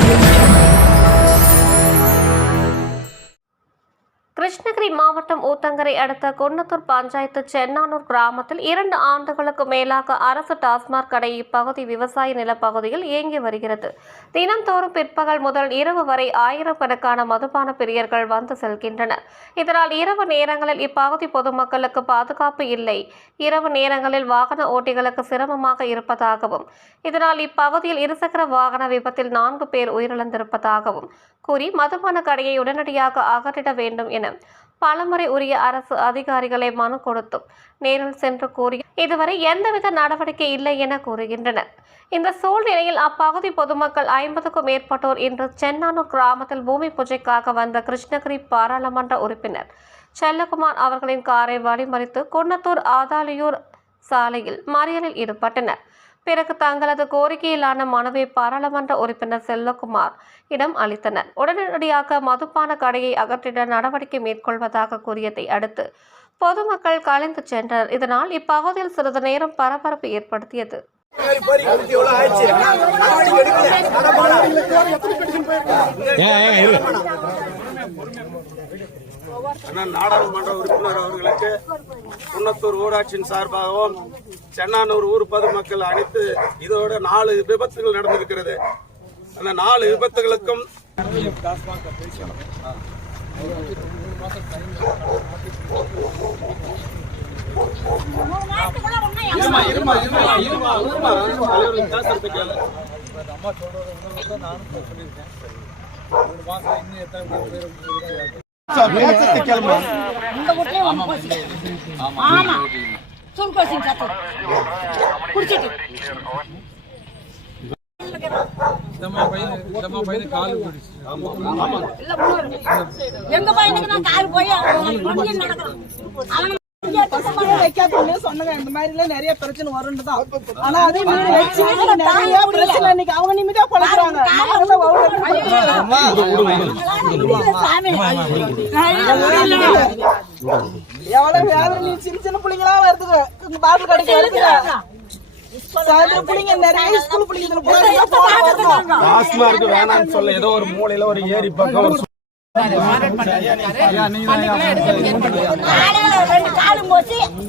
Yeah. Uthangarai அடுத்த குன்னத்தூர் பஞ்சாயத்து சென்னானூர் கிராமத்தில் இரண்டு ஆண்டுகளுக்கு மேலாக அரசு டாஸ்மாக் கடை இப்பகுதி விவசாய நிலப்பகுதியில் இயங்கி வருகிறது. தினந்தோறும் பிற்பகல் முதல் இரவு வரை ஆயிரக்கணக்கான மதுபான பிரியர்கள் வந்து செல்கின்றனர். இதனால் இரவு நேரங்களில் இப்பகுதி பொதுமக்களுக்கு பாதுகாப்பு இல்லை. இரவு நேரங்களில் வாகன ஓட்டிகளுக்கு சிரமமாக இருப்பதாகவும் இதனால் இப்பகுதியில் இருசக்கர வாகன விபத்தில் நான்கு பேர் உயிரிழந்திருப்பதாகவும் கூறி மதுபான கடையை உடனடியாக அகற்றிட வேண்டும் என பலமுறை உரிய அரசு அதிகாரிகளை மனு கொடுத்தும் நேரில் சென்று கூறி இதுவரை எந்தவித நடவடிக்கை இல்லை என கூறுகின்றனர். இந்த சூழ்நிலையில் அப்பகுதி பொதுமக்கள் ஐம்பதுக்கும் மேற்பட்டோர் இன்று சென்னானூர் கிராமத்தில் பூமி பூஜைக்காக வந்த கிருஷ்ணகிரி பாராளுமன்ற உறுப்பினர் செல்லகுமார் அவர்களின் காரை வழிமறித்து குன்னத்தூர் ஆதாலியூர் சாலையில் மறியலில் ஈடுபட்டனர். பிறகு தங்களது கோரிக்கையிலான மனுவை பாராளுமன்ற உறுப்பினர் செல்லகுமார் இடம் அளித்தனர். உடனடியாக மதுபான கடையை அகற்றிட நடவடிக்கை மேற்கொள்வதாக கூறியதை அடுத்து பொதுமக்கள் கலைந்து சென்றனர். இதனால் இப்பகுதியில் சிறிது நேரம் பரபரப்பு ஏற்படுத்தியது. நாடாளுமன்ற உறுப்பினர் அவர்களுக்கு குன்னத்தூர் ஊராட்சியின் சார்பாகவும் சென்னானூர் ஊர் பொதுமக்கள் அனைத்து இதோட நாலு விபத்துகள் நடந்திருக்கிறது. அந்த நாலு விபத்துகளுக்கும் இருமா இருமா இருமா இருமா இருமா ஒண்ணு போச்சு. ஆமா. சுருக்கு வச்சுங்க சத்து குடிச்சிட்டு. இல்ல, முன்னோரு. எங்க பையனுக்கு நான் கால் போய் அவன் வண்டியில நடக்கிறான். அவன் பசங்க வைக்காதவங்க சொன்னாங்க இந்த மாதிரி எல்லாம் நிறைய பிரச்சனை வரும்னு தான் ஆனா அதே மாதிரி வச்சு நிறைய பிரச்சனை இன்னைக்கு அவங்க நிமிதா பழகுறாங்க சாமி. எவ்வளவு வேதனை சின்ன சின்ன பிள்ளைங்களா வருதுங்க. பாட்டில் கடைக்கு வருதுங்க. வேணாம்னு சொல்ல. ஏதோ ஒரு மூலையில ஒரு ஏரி பக்கம் ஒரு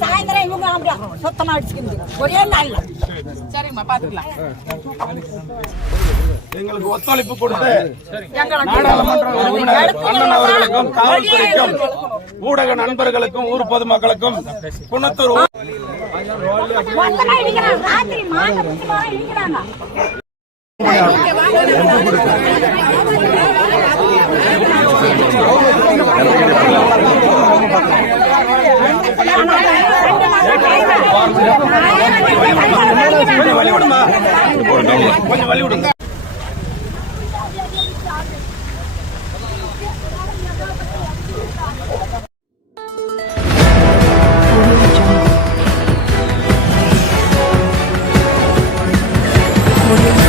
சாயந்தரம் இவங்க சுத்தமா அடிச்சுக்கிது ஒரே நாள்ல எங்களுக்கு ஒத்துழைப்பு கொடுத்து நாடாளுமன்ற உறுப்பினர் அண்ணன் அவர்களுக்கும் காவல்துறைக்கும் ஊடக நண்பர்களுக்கும் ஊர் பொதுமக்களுக்கும் விடுமா கொஞ்சம் வழி விடுங்க Audio